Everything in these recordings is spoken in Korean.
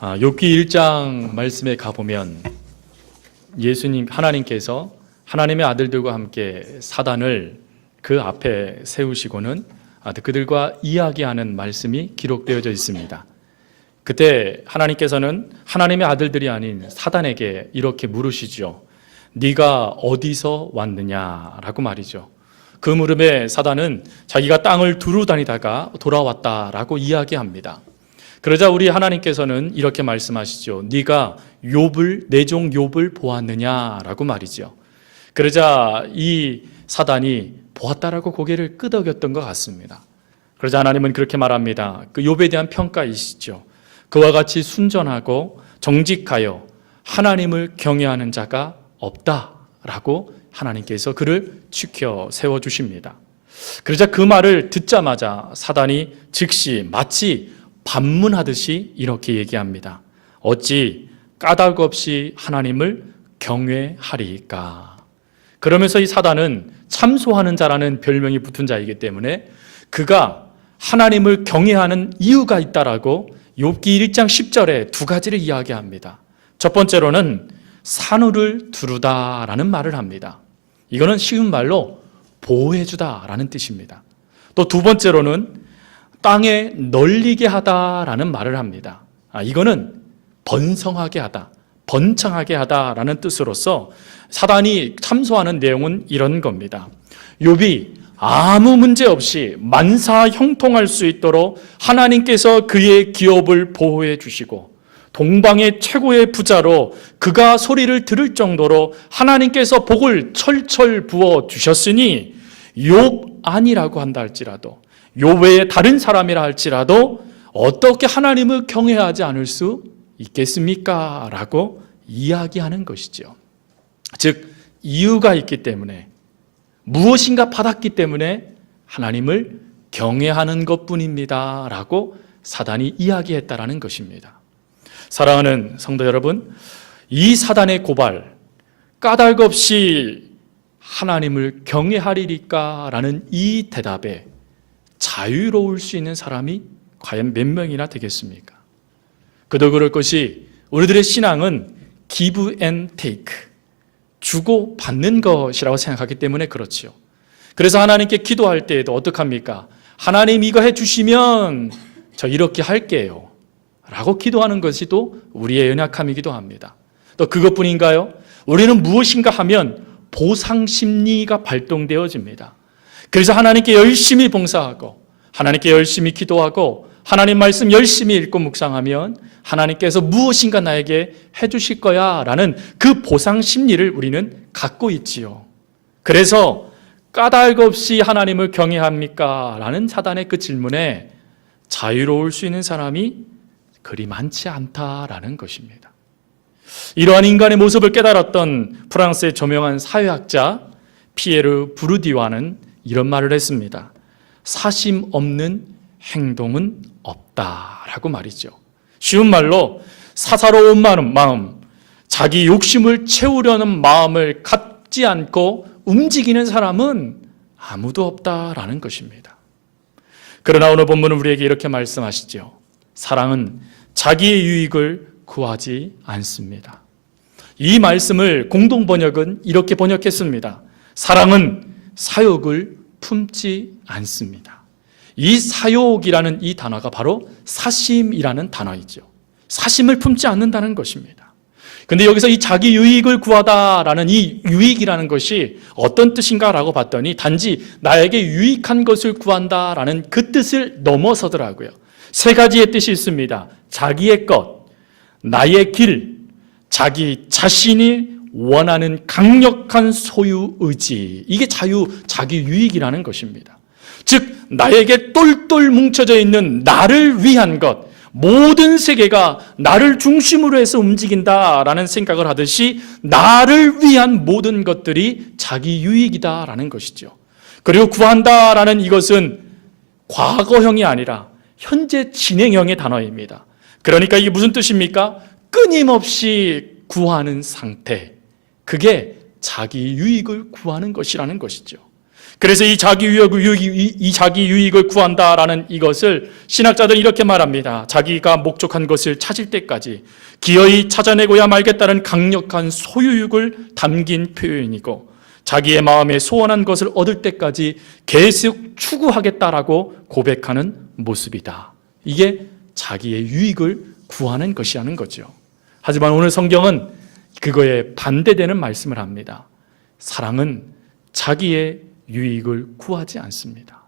욥기 1장 말씀에 가보면 하나님께서 하나님의 아들들과 함께 사단을 그 앞에 세우시고는 그들과 이야기하는 말씀이 기록되어져 있습니다. 그때 하나님께서는 하나님의 아들들이 아닌 사단에게 이렇게 물으시죠. 네가 어디서 왔느냐라고 말이죠. 그 물음에 사단은 자기가 땅을 두루 다니다가 돌아왔다라고 이야기합니다. 그러자 우리 하나님께서는 이렇게 말씀하시죠. 네가 내 종 욥을 보았느냐라고 말이죠. 그러자 이 사단이 보았다라고 고개를 끄덕였던 것 같습니다. 그러자 하나님은 그렇게 말합니다. 그 욥에 대한 평가이시죠. 그와 같이 순전하고 정직하여 하나님을 경외하는 자가 없다라고 하나님께서 그를 지켜 세워주십니다. 그러자 그 말을 듣자마자 사단이 즉시 마치 반문하듯이 이렇게 얘기합니다. 어찌 까닭 없이 하나님을 경외하리까. 그러면서 이 사단은 참소하는 자라는 별명이 붙은 자이기 때문에 그가 하나님을 경외하는 이유가 있다라고 욥기 1장 10절에 두 가지를 이야기합니다. 첫 번째로는 산후를 두르다라는 말을 합니다. 이거는 쉬운 말로 보호해주다라는 뜻입니다. 또 두 번째로는 땅에 널리게 하다라는 말을 합니다. 이거는 번성하게 하다, 번창하게 하다라는 뜻으로서 사단이 참소하는 내용은 이런 겁니다. 욥이 아무 문제 없이 만사 형통할 수 있도록 하나님께서 그의 기업을 보호해 주시고 동방의 최고의 부자로 그가 소리를 들을 정도로 하나님께서 복을 철철 부어 주셨으니 욥 아니라고 한다 할지라도 욥 외에 다른 사람이라 할지라도 어떻게 하나님을 경외하지 않을 수 있겠습니까? 라고 이야기하는 것이죠. 즉 이유가 있기 때문에 무엇인가 받았기 때문에 하나님을 경외하는 것뿐입니다 라고 사단이 이야기했다라는 것입니다. 사랑하는 성도 여러분, 이 사단의 고발, 까닭 없이 하나님을 경외하리까 라는 이 대답에 자유로울 수 있는 사람이 과연 몇 명이나 되겠습니까? 그도 그럴 것이 우리들의 신앙은 give and take, 주고 받는 것이라고 생각하기 때문에 그렇지요. 그래서 하나님께 기도할 때에도 어떡합니까? 하나님 이거 해주시면 저 이렇게 할게요 라고 기도하는 것이 또 우리의 연약함이기도 합니다. 또 그것뿐인가요? 우리는 무엇인가 하면 보상 심리가 발동되어집니다. 그래서 하나님께 열심히 봉사하고 하나님께 열심히 기도하고 하나님 말씀 열심히 읽고 묵상하면 하나님께서 무엇인가 나에게 해주실 거야 라는 그 보상 심리를 우리는 갖고 있지요. 그래서 까닭 없이 하나님을 경외합니까? 라는 사단의 그 질문에 자유로울 수 있는 사람이 그리 많지 않다라는 것입니다. 이러한 인간의 모습을 깨달았던 프랑스의 저명한 사회학자 피에르 부르디와는 이런 말을 했습니다. 사심 없는 행동은 없다라고 말이죠. 쉬운 말로 사사로운 마음, 자기 욕심을 채우려는 마음을 갖지 않고 움직이는 사람은 아무도 없다라는 것입니다. 그러나 오늘 본문은 우리에게 이렇게 말씀하시죠. 사랑은 자기의 유익을 구하지 않습니다. 이 말씀을 공동 번역은 이렇게 번역했습니다. 사랑은 사욕을 품지 않습니다. 이 사욕이라는 이 단어가 바로 사심이라는 단어이죠. 사심을 품지 않는다는 것입니다. 그런데 여기서 이 자기 유익을 구하다라는 이 유익이라는 것이 어떤 뜻인가라고 봤더니 단지 나에게 유익한 것을 구한다라는 그 뜻을 넘어서더라고요. 세 가지의 뜻이 있습니다. 자기의 것, 나의 길, 자기 자신이 원하는 강력한 소유 의지, 이게 자기 유익이라는 것입니다. 즉 나에게 똘똘 뭉쳐져 있는 나를 위한 것, 모든 세계가 나를 중심으로 해서 움직인다라는 생각을 하듯이 나를 위한 모든 것들이 자기 유익이다라는 것이죠. 그리고 구한다라는 이것은 과거형이 아니라 현재 진행형의 단어입니다. 그러니까 이게 무슨 뜻입니까? 끊임없이 구하는 상태, 그게 자기 유익을 구하는 것이라는 것이죠. 그래서 이 자기 유익을 구한다라는 이것을 신학자들은 이렇게 말합니다. 자기가 목적한 것을 찾을 때까지 기어이 찾아내고야 말겠다는 강력한 소유욕을 담긴 표현이고, 자기의 마음에 소원한 것을 얻을 때까지 계속 추구하겠다라고 고백하는 모습이다. 이게 자기의 유익을 구하는 것이라는 거죠. 하지만 오늘 성경은 그거에 반대되는 말씀을 합니다. 사랑은 자기의 유익을 구하지 않습니다.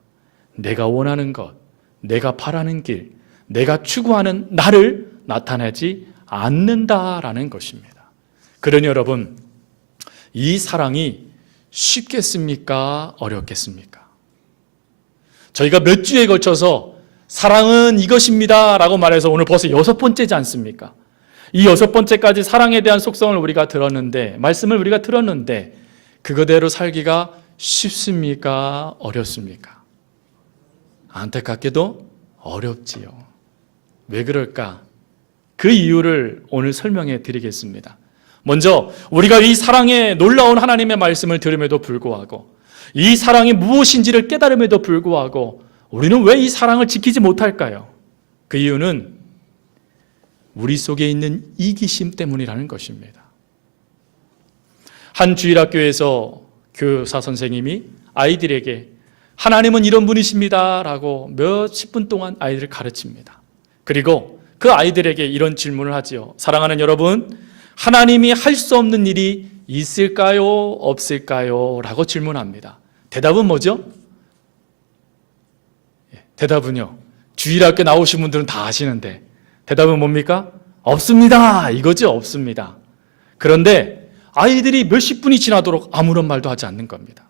내가 원하는 것, 내가 바라는 길, 내가 추구하는 나를 나타내지 않는다라는 것입니다. 그러니 여러분, 이 사랑이 쉽겠습니까? 어렵겠습니까? 저희가 몇 주에 걸쳐서 사랑은 이것입니다 라고 말해서 오늘 벌써 6번째지 않습니까? 이 6번째까지 사랑에 대한 속성을 우리가 들었는데, 말씀을 우리가 들었는데, 그거대로 살기가 쉽습니까? 어렵습니까? 안타깝게도 어렵지요. 왜 그럴까? 그 이유를 오늘 설명해 드리겠습니다. 먼저 우리가 이 사랑의 놀라운 하나님의 말씀을 들음에도 불구하고, 이 사랑이 무엇인지를 깨달음에도 불구하고 우리는 왜 이 사랑을 지키지 못할까요? 그 이유는 우리 속에 있는 이기심 때문이라는 것입니다. 한 주일학교에서 교사 선생님이 아이들에게 하나님은 이런 분이십니다 라고 몇십 분 동안 아이들을 가르칩니다. 그리고 그 아이들에게 이런 질문을 하지요. 사랑하는 여러분, 하나님이 할 수 없는 일이 있을까요? 없을까요? 라고 질문합니다. 대답은 뭐죠? 대답은요, 주일학교 나오신 분들은 다 아시는데 대답은 뭡니까? 없습니다. 이거죠. 없습니다. 그런데 아이들이 몇십 분이 지나도록 아무런 말도 하지 않는 겁니다.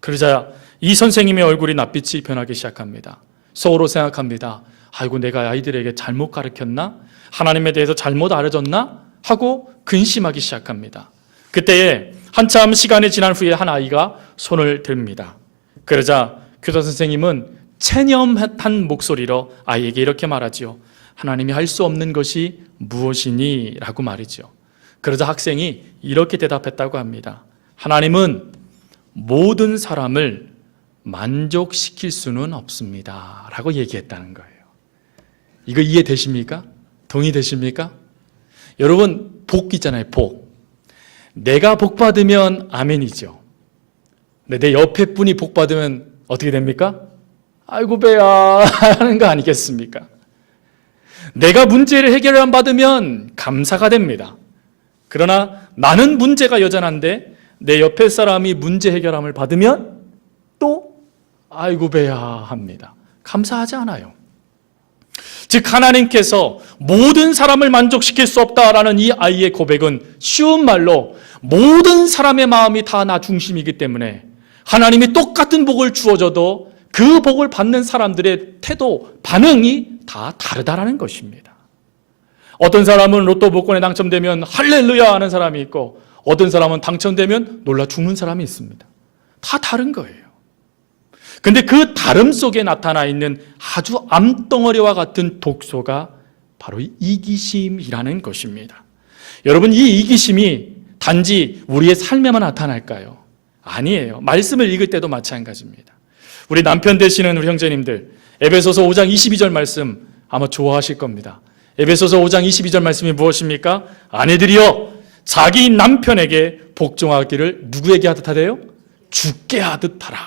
그러자 이 선생님의 얼굴이 낯빛이 변하기 시작합니다. 속으로 생각합니다. 아이고, 내가 아이들에게 잘못 가르쳤나? 하나님에 대해서 잘못 알려줬나? 하고 근심하기 시작합니다. 그때에 한참 시간이 지난 후에 한 아이가 손을 듭니다. 그러자 교사 선생님은 체념한 목소리로 아이에게 이렇게 말하지요. 하나님이 할 수 없는 것이 무엇이니? 라고 말이죠. 그러자 학생이 이렇게 대답했다고 합니다. 하나님은 모든 사람을 만족시킬 수는 없습니다 라고 얘기했다는 거예요. 이거 이해되십니까? 동의되십니까? 여러분, 복 있잖아요. 복. 내가 복 받으면 아멘이죠. 근데 내 옆에 분이 복 받으면 어떻게 됩니까? 아이고 배야 하는 거 아니겠습니까? 내가 문제를 해결 안 받으면 감사가 됩니다. 그러나 나는 문제가 여전한데 내 옆에 사람이 문제 해결함을 받으면 또 아이고 배야 합니다. 감사하지 않아요. 즉 하나님께서 모든 사람을 만족시킬 수 없다라는 이 아이의 고백은 쉬운 말로 모든 사람의 마음이 다 나 중심이기 때문에 하나님이 똑같은 복을 주어줘도 그 복을 받는 사람들의 태도, 반응이 다 다르다라는 것입니다. 어떤 사람은 로또 복권에 당첨되면 할렐루야 하는 사람이 있고, 어떤 사람은 당첨되면 놀라 죽는 사람이 있습니다. 다 다른 거예요. 근데 그 다름 속에 나타나 있는 아주 암덩어리와 같은 독소가 바로 이기심이라는 것입니다. 여러분, 이 이기심이 단지 우리의 삶에만 나타날까요? 아니에요. 말씀을 읽을 때도 마찬가지입니다. 우리 남편 되시는 우리 형제님들, 에베소서 5장 22절 말씀 아마 좋아하실 겁니다. 에베소서 5장 22절 말씀이 무엇입니까? 아내들이여 자기 남편에게 복종하기를 누구에게 하듯 하래요? 주께 하듯 하라.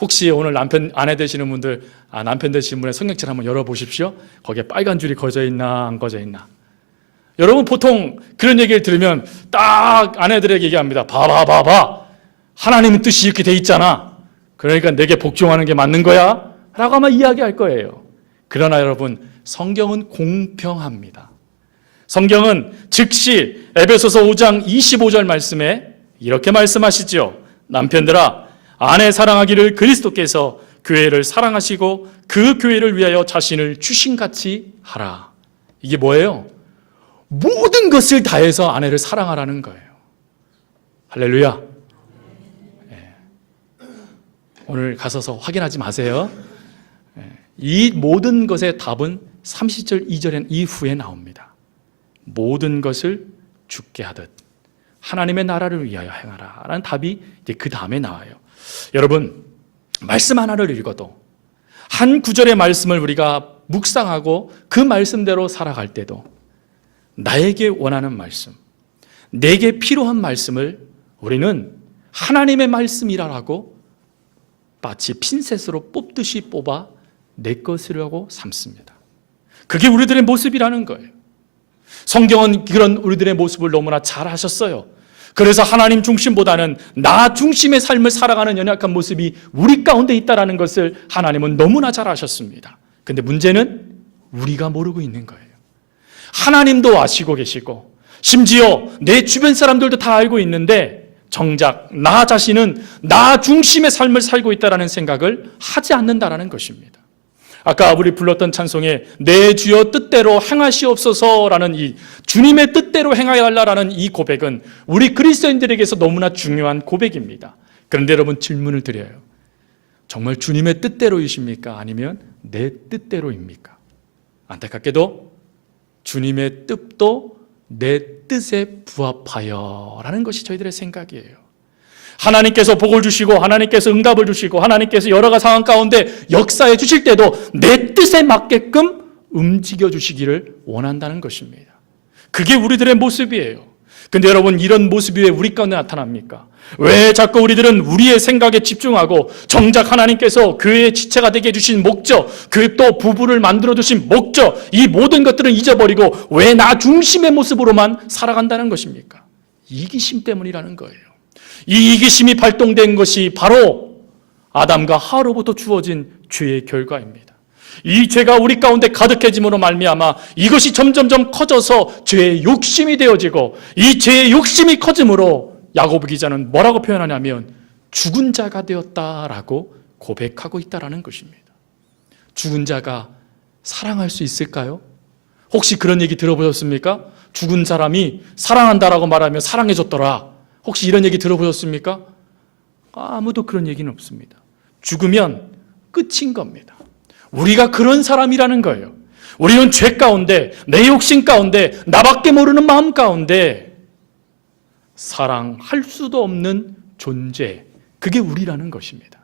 혹시 오늘 아내 되시는 분들, 남편 되시는 분의 성경책 한번 열어보십시오. 거기에 빨간 줄이 거져 있나 안 거져 있나. 여러분, 보통 그런 얘기를 들으면 딱 아내들에게 얘기합니다. 봐봐. 하나님의 뜻이 이렇게 돼 있잖아. 그러니까 내게 복종하는 게 맞는 거야? 라고 아마 이야기할 거예요. 그러나 여러분, 성경은 공평합니다. 성경은 즉시 에베소서 5장 25절 말씀에 이렇게 말씀하시죠. 남편들아, 아내 사랑하기를 그리스도께서 교회를 사랑하시고 그 교회를 위하여 자신을 주신같이 하라. 이게 뭐예요? 모든 것을 다해서 아내를 사랑하라는 거예요. 할렐루야. 네. 오늘 가셔서 확인하지 마세요. 네. 이 모든 것의 답은 30절 2절 이후에 나옵니다. 모든 것을 주께 하듯 하나님의 나라를 위하여 행하라 라는 답이 이제 그 다음에 나와요. 여러분, 말씀 하나를 읽어도 한 구절의 말씀을 우리가 묵상하고 그 말씀대로 살아갈 때도 나에게 원하는 말씀, 내게 필요한 말씀을 우리는 하나님의 말씀이라고 마치 핀셋으로 뽑듯이 뽑아 내 것이라고 삼습니다. 그게 우리들의 모습이라는 거예요. 성경은 그런 우리들의 모습을 너무나 잘 하셨어요. 그래서 하나님 중심보다는 나 중심의 삶을 살아가는 연약한 모습이 우리 가운데 있다는 것을 하나님은 너무나 잘 아셨습니다. 근데 문제는 우리가 모르고 있는 거예요. 하나님도 아시고 계시고 심지어 내 주변 사람들도 다 알고 있는데 정작 나 자신은 나 중심의 삶을 살고 있다는 생각을 하지 않는다는 것입니다. 아까 우리 불렀던 찬송에 내 주여 뜻대로 행하시옵소서라는 이 주님의 뜻대로 행하여 달라는 이 고백은 우리 그리스도인들에게서 너무나 중요한 고백입니다. 그런데 여러분, 질문을 드려요. 정말 주님의 뜻대로이십니까? 아니면 내 뜻대로입니까? 안타깝게도 주님의 뜻도 내 뜻에 부합하여 라는 것이 저희들의 생각이에요. 하나님께서 복을 주시고 하나님께서 응답을 주시고 하나님께서 여러 가지 상황 가운데 역사해 주실 때도 내 뜻에 맞게끔 움직여 주시기를 원한다는 것입니다. 그게 우리들의 모습이에요. 근데 여러분, 이런 모습이 왜 우리 가운데 나타납니까? 왜 자꾸 우리들은 우리의 생각에 집중하고 정작 하나님께서 교회의 지체가 되게 해주신 목적, 그 또 부부를 만들어 주신 목적, 이 모든 것들을 잊어버리고 왜 나 중심의 모습으로만 살아간다는 것입니까? 이기심 때문이라는 거예요. 이 이기심이 발동된 것이 바로 아담과 하와로부터 주어진 죄의 결과입니다. 이 죄가 우리 가운데 가득해짐으로 말미암아 이것이 점점점 커져서 죄의 욕심이 되어지고 이 죄의 욕심이 커짐으로 야고보 기자는 뭐라고 표현하냐면 죽은 자가 되었다라고 고백하고 있다는 것입니다. 죽은 자가 사랑할 수 있을까요? 혹시 그런 얘기 들어보셨습니까? 죽은 사람이 사랑한다라고 말하면 사랑해줬더라. 혹시 이런 얘기 들어보셨습니까? 아무도 그런 얘기는 없습니다. 죽으면 끝인 겁니다. 우리가 그런 사람이라는 거예요. 우리는 죄 가운데, 내 욕심 가운데, 나밖에 모르는 마음 가운데 사랑할 수도 없는 존재, 그게 우리라는 것입니다.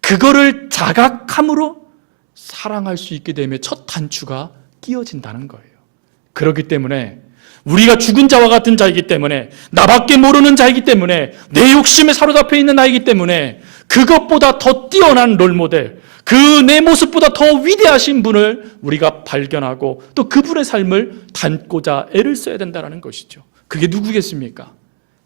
그거를 자각함으로 사랑할 수 있게 되면 첫 단추가 끼어진다는 거예요. 그렇기 때문에 우리가 죽은 자와 같은 자이기 때문에, 나밖에 모르는 자이기 때문에, 내 욕심에 사로잡혀 있는 나이기 때문에 그것보다 더 뛰어난 롤모델, 그 내 모습보다 더 위대하신 분을 우리가 발견하고 또 그분의 삶을 닮고자 애를 써야 된다는 것이죠. 그게 누구겠습니까?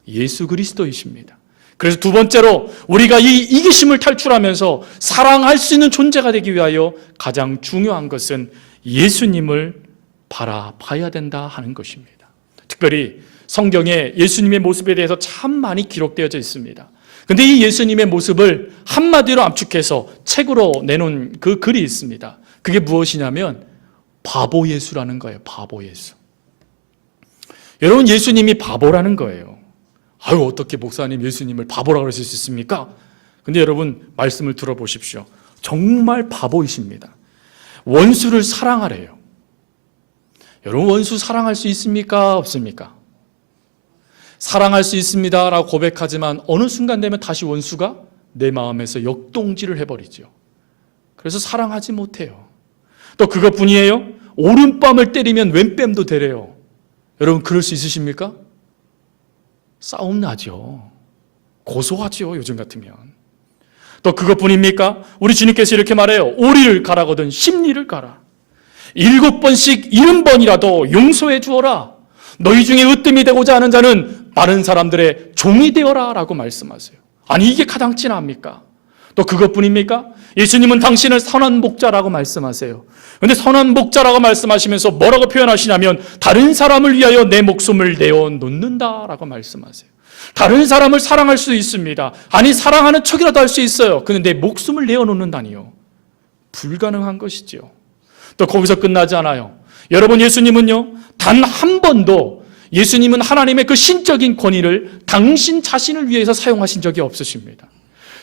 예수 그리스도이십니다. 그래서 두 번째로 우리가 이 이기심을 탈출하면서 사랑할 수 있는 존재가 되기 위하여 가장 중요한 것은 예수님을 바라봐야 된다 하는 것입니다. 특별히 성경에 예수님의 모습에 대해서 참 많이 기록되어져 있습니다. 그런데 이 예수님의 모습을 한마디로 압축해서 책으로 내놓은 그 글이 있습니다. 그게 무엇이냐면 바보 예수라는 거예요. 바보 예수. 여러분, 예수님이 바보라는 거예요. 아유, 어떻게 목사님 예수님을 바보라고 그러실 수 있습니까? 근데 여러분, 말씀을 들어보십시오. 정말 바보이십니다. 원수를 사랑하래요. 여러분, 원수 사랑할 수 있습니까? 없습니까? 사랑할 수 있습니다 라고 고백하지만 어느 순간 되면 다시 원수가 내 마음에서 역동질을 해버리죠. 그래서 사랑하지 못해요. 또 그것뿐이에요. 오른뺨을 때리면 왼뺨도 되래요. 여러분, 그럴 수 있으십니까? 싸움 나죠. 고소하죠, 요즘 같으면. 또 그것뿐입니까? 우리 주님께서 이렇게 말해요. 오리를 가라거든 십리를 가라. 7번씩 70번이라도 용서해 주어라. 너희 중에 으뜸이 되고자 하는 자는 다른 사람들의 종이 되어라 라고 말씀하세요. 아니, 이게 가장 진합니까? 또 그것뿐입니까? 예수님은 당신을 선한 목자라고 말씀하세요. 그런데 선한 목자라고 말씀하시면서 뭐라고 표현하시냐면 다른 사람을 위하여 내 목숨을 내어놓는다라고 말씀하세요. 다른 사람을 사랑할 수 있습니다. 아니, 사랑하는 척이라도 할 수 있어요. 그런데 내 목숨을 내어놓는다니요. 불가능한 것이죠. 또 거기서 끝나지 않아요. 여러분, 예수님은요, 단 한 번도 예수님은 하나님의 그 신적인 권위를 당신 자신을 위해서 사용하신 적이 없으십니다.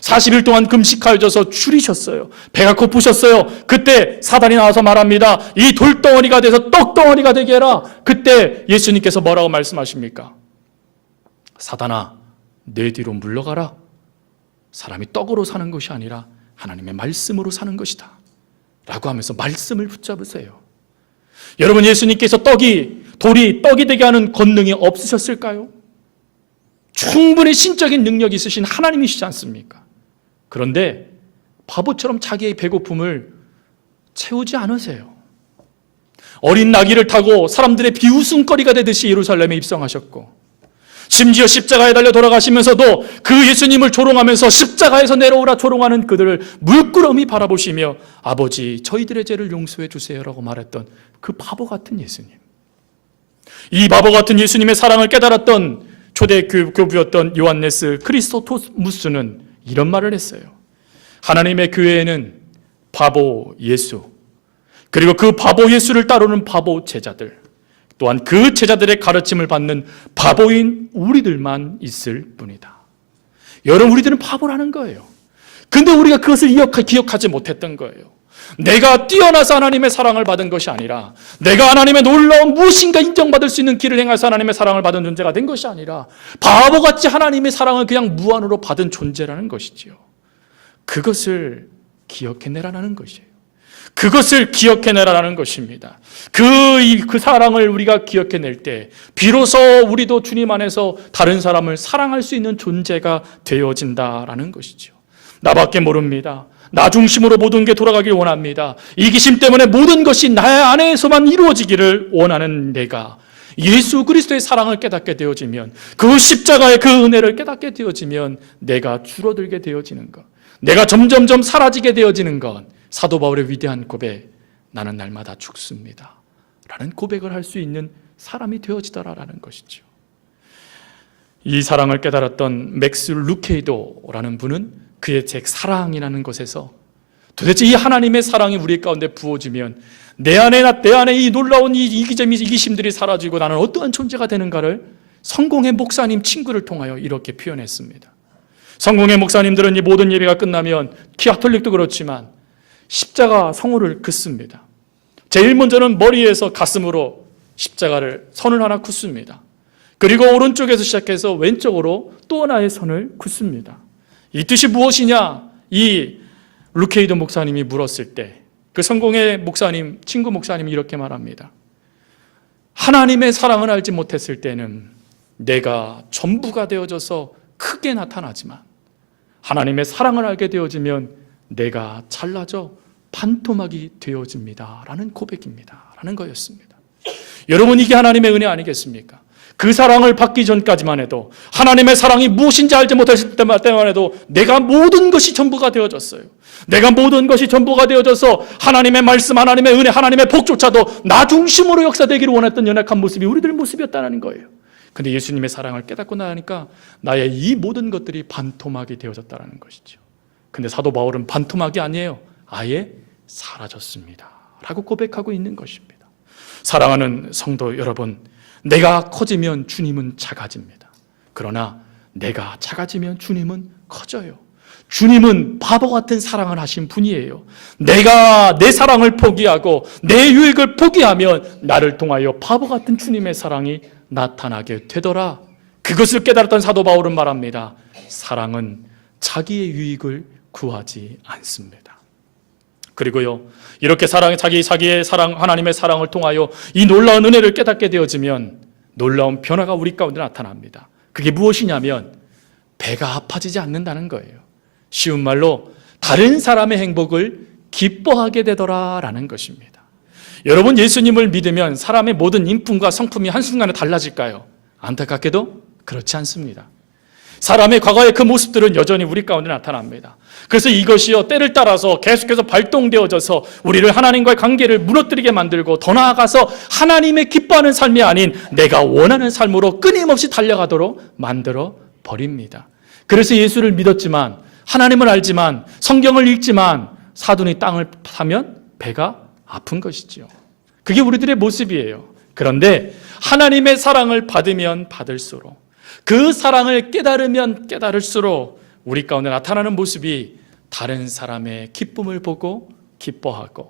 40일 동안 금식하여져서 줄이셨어요. 배가 고프셨어요. 그때 사단이 나와서 말합니다. 이 돌덩어리가 돼서 떡덩어리가 되게 해라. 그때 예수님께서 뭐라고 말씀하십니까? 사단아, 내 뒤로 물러가라. 사람이 떡으로 사는 것이 아니라 하나님의 말씀으로 사는 것이다 라고 하면서 말씀을 붙잡으세요. 여러분, 예수님께서 돌이 떡이 되게 하는 권능이 없으셨을까요? 충분히 신적인 능력이 있으신 하나님이시지 않습니까? 그런데 바보처럼 자기의 배고픔을 채우지 않으세요. 어린 나귀를 타고 사람들의 비웃음거리가 되듯이 예루살렘에 입성하셨고, 심지어 십자가에 달려 돌아가시면서도 그 예수님을 조롱하면서 십자가에서 내려오라 조롱하는 그들을 물끄러미 바라보시며 아버지 저희들의 죄를 용서해 주세요라고 말했던 그 바보 같은 예수님. 이 바보 같은 예수님의 사랑을 깨달았던 초대 교부였던 요한네스 크리스토토무스는 이런 말을 했어요. 하나님의 교회에는 바보 예수, 그리고 그 바보 예수를 따르는 바보 제자들, 또한 그 제자들의 가르침을 받는 바보인 우리들만 있을 뿐이다. 여러분, 우리들은 바보라는 거예요. 근데 우리가 그것을 기억하지 못했던 거예요. 내가 뛰어나서 하나님의 사랑을 받은 것이 아니라, 내가 하나님의 놀라운 무엇인가 인정받을 수 있는 길을 행해서 하나님의 사랑을 받은 존재가 된 것이 아니라 바보같이 하나님의 사랑을 그냥 무한으로 받은 존재라는 것이지요. 그것을 기억해내라는 것이에요. 그것을 기억해내라는 것입니다. 그 사랑을 우리가 기억해낼 때 비로소 우리도 주님 안에서 다른 사람을 사랑할 수 있는 존재가 되어진다라는 것이죠. 나밖에 모릅니다. 나 중심으로 모든 게 돌아가길 원합니다. 이기심 때문에 모든 것이 나의 안에서만 이루어지기를 원하는 내가 예수 그리스도의 사랑을 깨닫게 되어지면, 그 십자가의 그 은혜를 깨닫게 되어지면 내가 줄어들게 되어지는 것, 내가 점점점 사라지게 되어지는 것, 사도 바울의 위대한 고백, 나는 날마다 죽습니다 라는 고백을 할 수 있는 사람이 되어지더라라는 것이죠. 이 사랑을 깨달았던 맥스 루케이도라는 분은 그의 책 사랑이라는 것에서 도대체 이 하나님의 사랑이 우리 가운데 부어지면 내 안에 이 놀라운 이기심들이 사라지고 나는 어떠한 존재가 되는가를 성공의 목사님 친구를 통하여 이렇게 표현했습니다. 성공의 목사님들은 이 모든 예배가 끝나면 가톨릭도 그렇지만 십자가 성호를 긋습니다. 제일 먼저는 머리에서 가슴으로 십자가를 선을 하나 긋습니다. 그리고 오른쪽에서 시작해서 왼쪽으로 또 하나의 선을 긋습니다. 이 뜻이 무엇이냐? 이 루케이도 목사님이 물었을 때 그 성공의 목사님, 친구 목사님이 이렇게 말합니다. 하나님의 사랑을 알지 못했을 때는 내가 전부가 되어져서 크게 나타나지만 하나님의 사랑을 알게 되어지면 내가 잘라져 반토막이 되어집니다 라는 고백입니다 라는 거였습니다. 여러분, 이게 하나님의 은혜 아니겠습니까? 그 사랑을 받기 전까지만 해도, 하나님의 사랑이 무엇인지 알지 못했을 때만 해도 내가 모든 것이 전부가 되어졌어요. 내가 모든 것이 전부가 되어져서 하나님의 말씀, 하나님의 은혜, 하나님의 복조차도 나 중심으로 역사되기를 원했던 연약한 모습이 우리들 모습이었다는 거예요. 근데 예수님의 사랑을 깨닫고 나니까 나의 이 모든 것들이 반토막이 되어졌다는 것이죠. 근데 사도 바울은 반토막이 아니에요. 아예 사라졌습니다 라고 고백하고 있는 것입니다. 사랑하는 성도 여러분, 내가 커지면 주님은 작아집니다. 그러나 내가 작아지면 주님은 커져요. 주님은 바보 같은 사랑을 하신 분이에요. 내가 내 사랑을 포기하고 내 유익을 포기하면 나를 통하여 바보 같은 주님의 사랑이 나타나게 되더라. 그것을 깨달았던 사도 바울은 말합니다. 사랑은 자기의 유익을 구하지 않습니다. 그리고요, 이렇게 자기의 사랑, 하나님의 사랑을 통하여 이 놀라운 은혜를 깨닫게 되어지면 놀라운 변화가 우리 가운데 나타납니다. 그게 무엇이냐면 배가 아파지지 않는다는 거예요. 쉬운 말로 다른 사람의 행복을 기뻐하게 되더라라는 것입니다. 여러분, 예수님을 믿으면 사람의 모든 인품과 성품이 한순간에 달라질까요? 안타깝게도 그렇지 않습니다. 사람의 과거의 그 모습들은 여전히 우리 가운데 나타납니다. 그래서 이것이요, 때를 따라서 계속해서 발동되어져서 우리를 하나님과의 관계를 무너뜨리게 만들고, 더 나아가서 하나님의 기뻐하는 삶이 아닌 내가 원하는 삶으로 끊임없이 달려가도록 만들어 버립니다. 그래서 예수를 믿었지만, 하나님을 알지만, 성경을 읽지만 사돈이 땅을 파면 배가 아픈 것이지요. 그게 우리들의 모습이에요. 그런데 하나님의 사랑을 받으면 받을수록, 그 사랑을 깨달으면 깨달을수록 우리 가운데 나타나는 모습이 다른 사람의 기쁨을 보고 기뻐하고,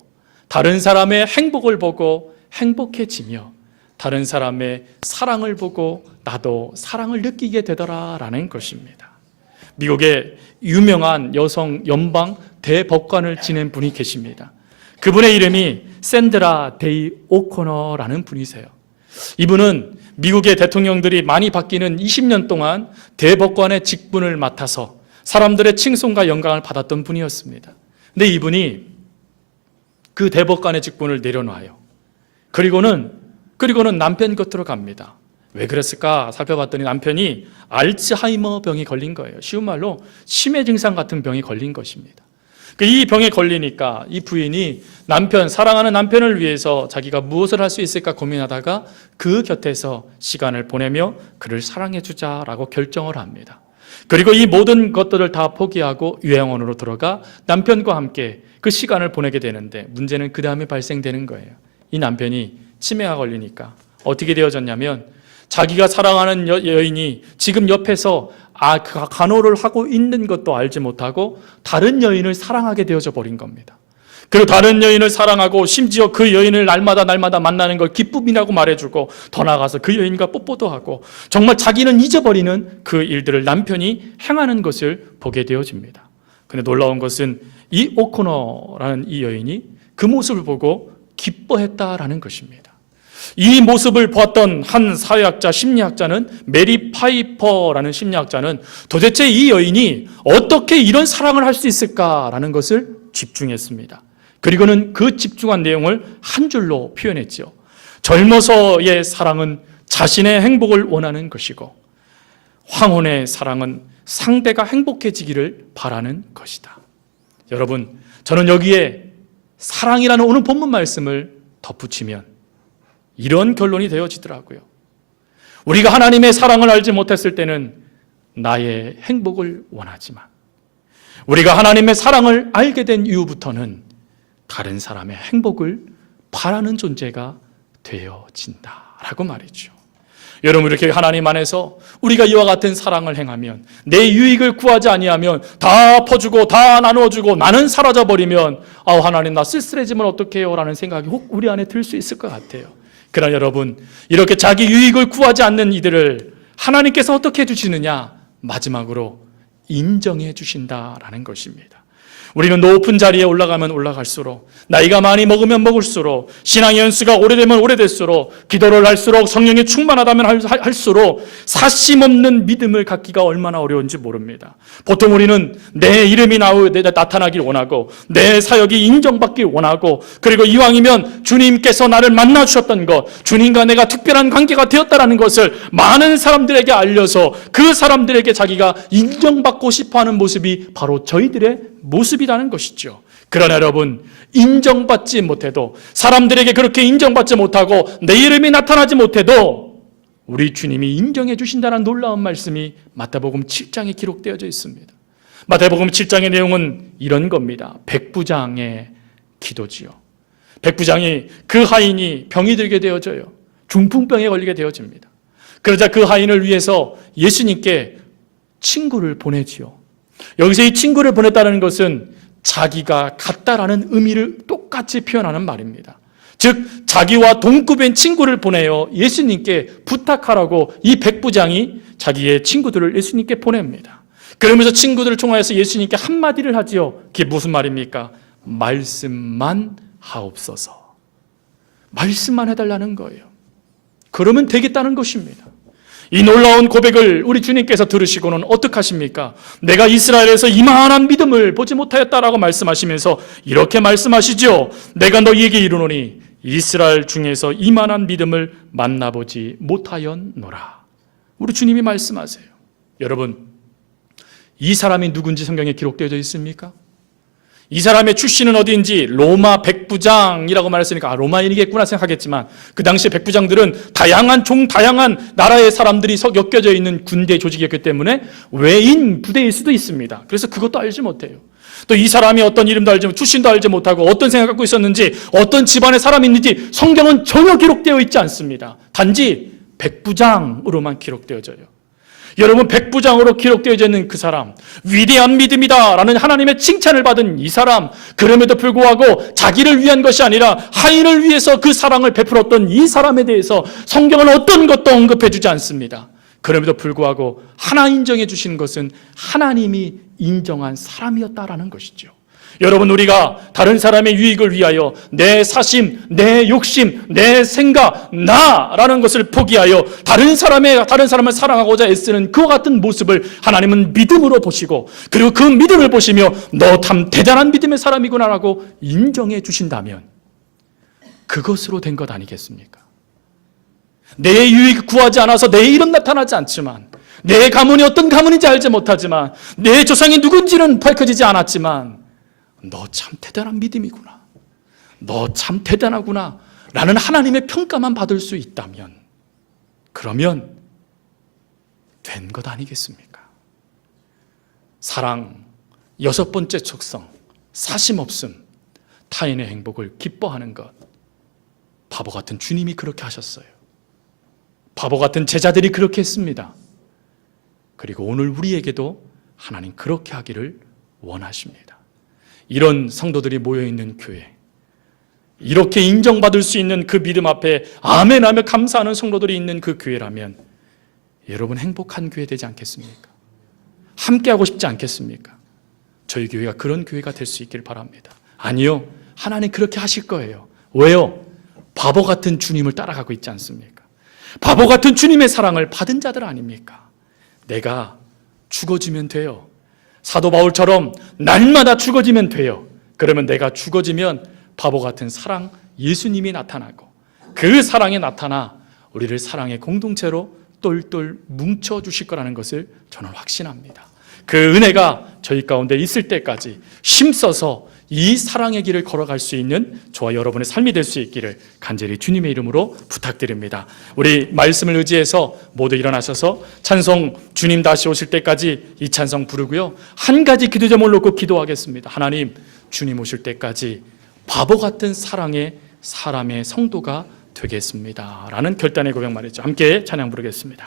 다른 사람의 행복을 보고 행복해지며, 다른 사람의 사랑을 보고 나도 사랑을 느끼게 되더라라는 것입니다. 미국의 유명한 여성 연방 대법관을 지낸 분이 계십니다. 그분의 이름이 샌드라 데이 오코너라는 분이세요. 이분은 미국의 대통령들이 많이 바뀌는 20년 동안 대법관의 직분을 맡아서 사람들의 칭송과 영광을 받았던 분이었습니다. 근데 이분이 그 대법관의 직분을 내려놔요. 그리고는 남편 곁으로 갑니다. 왜 그랬을까 살펴봤더니 남편이 알츠하이머 병이 걸린 거예요. 쉬운 말로 치매 증상 같은 병이 걸린 것입니다. 이 병에 걸리니까 이 부인이 사랑하는 남편을 위해서 자기가 무엇을 할 수 있을까 고민하다가 그 곁에서 시간을 보내며 그를 사랑해 주자라고 결정을 합니다. 그리고 이 모든 것들을 다 포기하고 요양원으로 들어가 남편과 함께 그 시간을 보내게 되는데, 문제는 그 다음에 발생되는 거예요. 이 남편이 치매가 걸리니까 어떻게 되어졌냐면, 자기가 사랑하는 여인이 지금 옆에서 간호를 하고 있는 것도 알지 못하고 다른 여인을 사랑하게 되어져 버린 겁니다. 그리고 다른 여인을 사랑하고 심지어 그 여인을 날마다 만나는 걸 기쁨이라고 말해주고, 더 나아가서 그 여인과 뽀뽀도 하고, 정말 자기는 잊어버리는 그 일들을 남편이 행하는 것을 보게 되어집니다. 그런데 놀라운 것은 이 오코너라는 이 여인이 그 모습을 보고 기뻐했다라는 것입니다. 이 모습을 보았던 한 사회학자, 심리학자는 메리 파이퍼라는 심리학자는 도대체 이 여인이 어떻게 이런 사랑을 할 수 있을까라는 것을 집중했습니다. 그리고는 그 집중한 내용을 한 줄로 표현했죠. 젊어서의 사랑은 자신의 행복을 원하는 것이고, 황혼의 사랑은 상대가 행복해지기를 바라는 것이다. 여러분, 저는 여기에 사랑이라는 오늘 본문 말씀을 덧붙이면 이런 결론이 되어지더라고요. 우리가 하나님의 사랑을 알지 못했을 때는 나의 행복을 원하지만, 우리가 하나님의 사랑을 알게 된 이후부터는 다른 사람의 행복을 바라는 존재가 되어진다라고 말이죠. 여러분, 이렇게 하나님 안에서 우리가 이와 같은 사랑을 행하면, 내 유익을 구하지 아니하면 다 퍼주고 다 나누어주고 나는 사라져버리면 하나님 나 쓸쓸해지면 어떡해요? 라는 생각이 혹 우리 안에 들 수 있을 것 같아요. 그러나 여러분, 이렇게 자기 유익을 구하지 않는 이들을 하나님께서 어떻게 해주시느냐? 마지막으로 인정해 주신다라는 것입니다. 우리는 높은 자리에 올라가면 올라갈수록, 나이가 많이 먹으면 먹을수록, 신앙의 연수가 오래되면 오래될수록, 기도를 할수록, 성령이 충만하다면 할수록 사심 없는 믿음을 갖기가 얼마나 어려운지 모릅니다. 보통 우리는 내 이름이 나타나길 원하고, 내 사역이 인정받길 원하고, 그리고 이왕이면 주님께서 나를 만나 주셨던 것, 주님과 내가 특별한 관계가 되었다는 것을 많은 사람들에게 알려서 그 사람들에게 자기가 인정받고 싶어하는 모습이 바로 저희들의 모습이라는 것이죠. 그러나 여러분, 인정받지 못해도, 사람들에게 그렇게 인정받지 못하고 내 이름이 나타나지 못해도 우리 주님이 인정해 주신다는 놀라운 말씀이 마태복음 7장에 기록되어져 있습니다. 마태복음 7장의 내용은 이런 겁니다. 백부장의 기도지요. 백부장이, 그 하인이 병이 들게 되어져요. 중풍병에 걸리게 되어집니다. 그러자 그 하인을 위해서 예수님께 친구를 보내지요. 여기서 이 친구를 보냈다는 것은 자기가 같다라는 의미를 똑같이 표현하는 말입니다. 즉, 자기와 동급인 친구를 보내어 예수님께 부탁하라고 이 백부장이 자기의 친구들을 예수님께 보냅니다. 그러면서 친구들을 통하여서 예수님께 한마디를 하지요. 그게 무슨 말입니까? 말씀만 하옵소서. 말씀만 해달라는 거예요. 그러면 되겠다는 것입니다. 이 놀라운 고백을 우리 주님께서 들으시고는 어떻게 하십니까? 내가 이스라엘에서 이만한 믿음을 보지 못하였다라고 말씀하시면서 이렇게 말씀하시죠. 내가 너희에게 이르노니 이스라엘 중에서 이만한 믿음을 만나보지 못하였노라. 우리 주님이 말씀하세요. 여러분, 이 사람이 누군지 성경에 기록되어 있습니까? 이 사람의 출신은 어디인지 로마 백부장이라고 말했으니까 로마인이겠구나 생각하겠지만, 그 당시 백부장들은 다양한 나라의 사람들이 엮여져 있는 군대 조직이었기 때문에 외인 부대일 수도 있습니다. 그래서 그것도 알지 못해요. 또 이 사람이 어떤 이름도 알지 못하고 출신도 알지 못하고 어떤 생각을 갖고 있었는지, 어떤 집안의 사람인지 성경은 전혀 기록되어 있지 않습니다. 단지 백부장으로만 기록되어져요. 여러분, 백부장으로 기록되어져 있는 그 사람, 위대한 믿음이다 라는 하나님의 칭찬을 받은 이 사람, 그럼에도 불구하고 자기를 위한 것이 아니라 하인을 위해서 그 사랑을 베풀었던 이 사람에 대해서 성경은 어떤 것도 언급해 주지 않습니다. 그럼에도 불구하고 하나 인정해 주시는 것은 하나님이 인정한 사람이었다라는 것이죠. 여러분, 우리가 다른 사람의 유익을 위하여 내 사심, 내 욕심, 내 생각, 나라는 것을 포기하여 다른 사람을 사랑하고자 애쓰는 그와 같은 모습을 하나님은 믿음으로 보시고, 그리고 그 믿음을 보시며 너 참 대단한 믿음의 사람이구나라고 인정해 주신다면 그것으로 된 것 아니겠습니까? 내 유익을 구하지 않아서 내 이름 나타나지 않지만, 내 가문이 어떤 가문인지 알지 못하지만, 내 조상이 누군지는 밝혀지지 않았지만 너 참 대단한 믿음이구나, 너 참 대단하구나 라는 하나님의 평가만 받을 수 있다면 그러면 된 것 아니겠습니까? 사랑, 여섯 번째 척성, 사심 없음, 타인의 행복을 기뻐하는 것. 바보 같은 주님이 그렇게 하셨어요. 바보 같은 제자들이 그렇게 했습니다. 그리고 오늘 우리에게도 하나님 그렇게 하기를 원하십니다. 이런 성도들이 모여있는 교회, 이렇게 인정받을 수 있는 그 믿음 앞에 아멘하며 감사하는 성도들이 있는 그 교회라면 여러분 행복한 교회 되지 않겠습니까? 함께하고 싶지 않겠습니까? 저희 교회가 그런 교회가 될 수 있길 바랍니다. 아니요, 하나님 그렇게 하실 거예요. 왜요? 바보 같은 주님을 따라가고 있지 않습니까? 바보 같은 주님의 사랑을 받은 자들 아닙니까? 내가 죽어지면 돼요. 사도 바울처럼 날마다 죽어지면 돼요. 그러면 내가 죽어지면 바보 같은 사랑 예수님이 나타나고, 그 사랑에 나타나 우리를 사랑의 공동체로 똘똘 뭉쳐주실 거라는 것을 저는 확신합니다. 그 은혜가 저희 가운데 있을 때까지 힘써서 이 사랑의 길을 걸어갈 수 있는 저와 여러분의 삶이 될 수 있기를 간절히 주님의 이름으로 부탁드립니다. 우리 말씀을 의지해서 모두 일어나셔서 찬송, 주님 다시 오실 때까지 이 찬송 부르고요, 한 가지 기도 제목을 놓고 기도하겠습니다. 하나님, 주님 오실 때까지 바보 같은 사랑의 사람의 성도가 되겠습니다 라는 결단의 고백 말이죠. 함께 찬양 부르겠습니다.